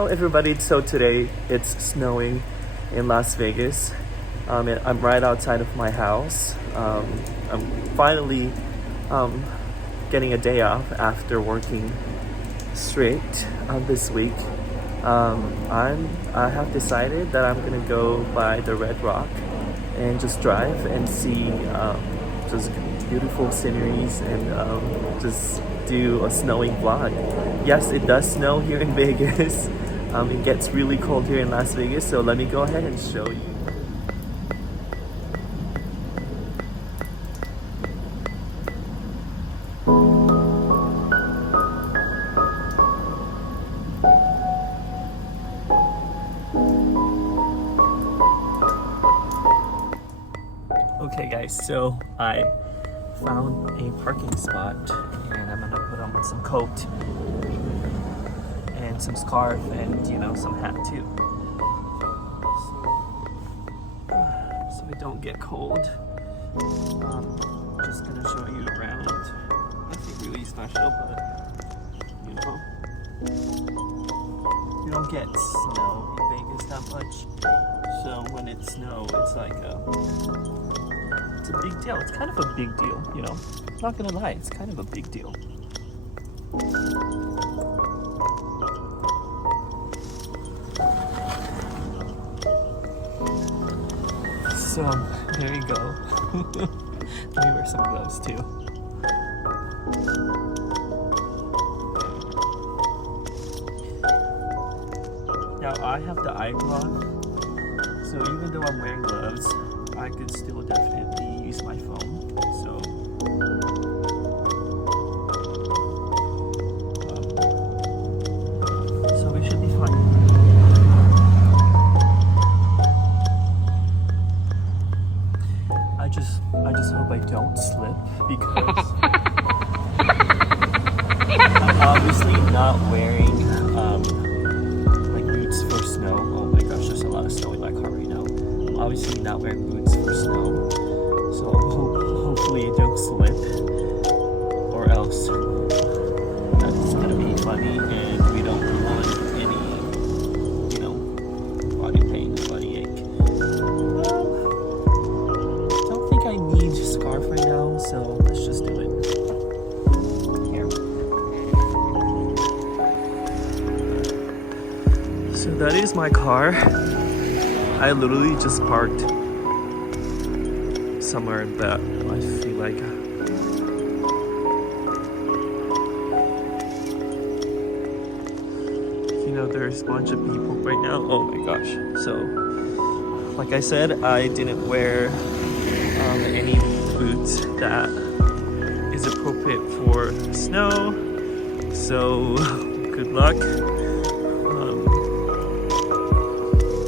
Hello everybody, so today it's snowing in Las Vegas. I'm right outside of my house. I'm finally getting a day off after working straight this week. I have decided that I'm gonna go by the Red Rock and just drive and see just beautiful sceneries and just do a snowing vlog. Yes, it does snow here in Vegas. It gets really cold here in Las Vegas, so let me go ahead and show you. Okay guys, so I found a parking spot and I'm gonna put on some coat and some scarf and some hat too, so I don't get cold. Just gonna show you around. Nothing really special, but you don't get snow in Vegas that much, so when it snows it's like it's a big deal. It's kind of a big deal, Not gonna lie, it's kind of a big deal. So, there you go. Let me wear some gloves too. Now, I have the iPod, so even though I'm wearing gloves, I could still definitely use my phone. So we should be fine. I just hope I don't slip because I'm obviously not wearing like boots for snow. Oh my gosh, there's a lot of snow in my car right now. I'm obviously not wearing boots for snow, so hopefully I don't slip, or else that's gonna be funny and we don't want any body pain, body ache. Don't think I need a scarf right now, so let's just do it. Here. So that is my car. I literally just parked somewhere that I feel like there's a bunch of people right now. Oh my gosh. So like I said, I didn't wear any boots that is appropriate for snow, so good luck.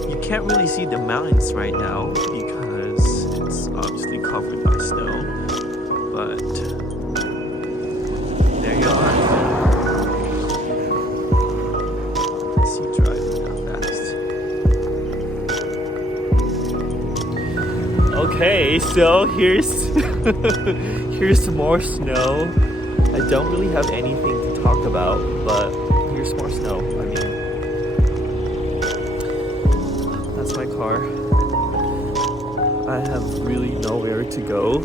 You can't really see the mountains right now because it's obviously covered by snow, but there you are. Let's see driving that fast. Okay, so here's some more snow. I don't really have anything to talk about, but here's more snow. I mean, that's my car. I have really nowhere to go.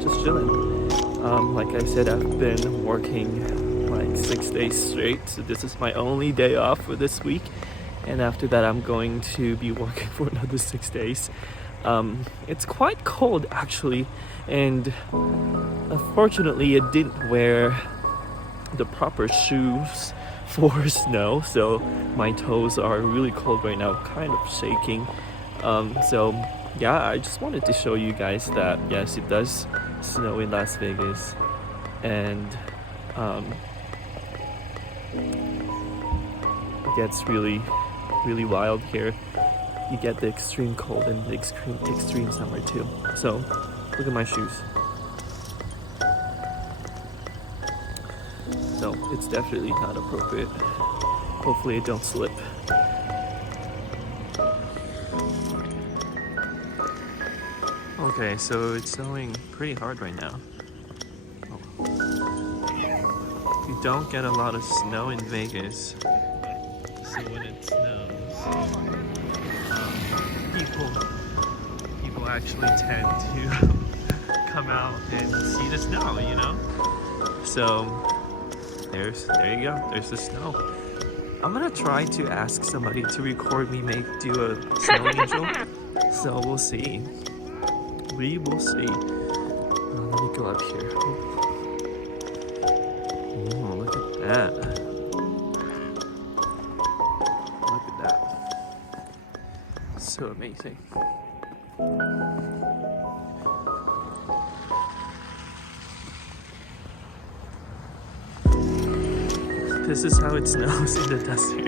Just chilling. Like I said, I've been working like 6 days straight, so this is my only day off for this week. And after that, I'm going to be working for another 6 days. It's quite cold actually, and unfortunately I didn't wear the proper shoes for snow, so my toes are really cold right now, kind of shaking. So yeah, I just wanted to show you guys that yes, it does snow in Las Vegas, and it gets really wild here. You get the extreme cold and the extreme summer too. So look at my shoes. So it's definitely not appropriate. Hopefully I don't slip. Okay, so it's snowing pretty hard right now. Oh. You don't get a lot of snow in Vegas. So when it snows, people actually tend to come out and see the snow, you know? So there you go, there's the snow. I'm gonna try to ask somebody to record me do a snow angel. So we'll see. We will see. Let me go up here. Oh, look at that. Look at that. So amazing. This is how it snows in the desert.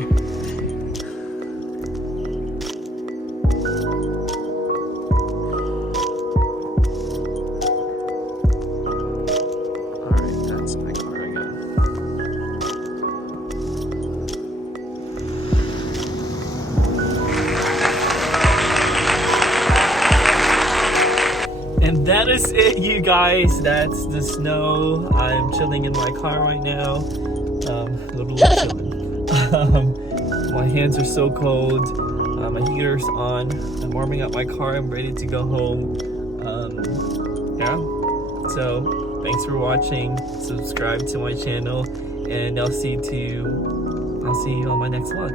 And that is it, you guys. That's the snow. I'm chilling in my car right now. Literally chilling. My hands are so cold. My heater's on. I'm warming up my car. I'm ready to go home. Yeah. So thanks for watching. Subscribe to my channel, and I'll see you on my next vlog.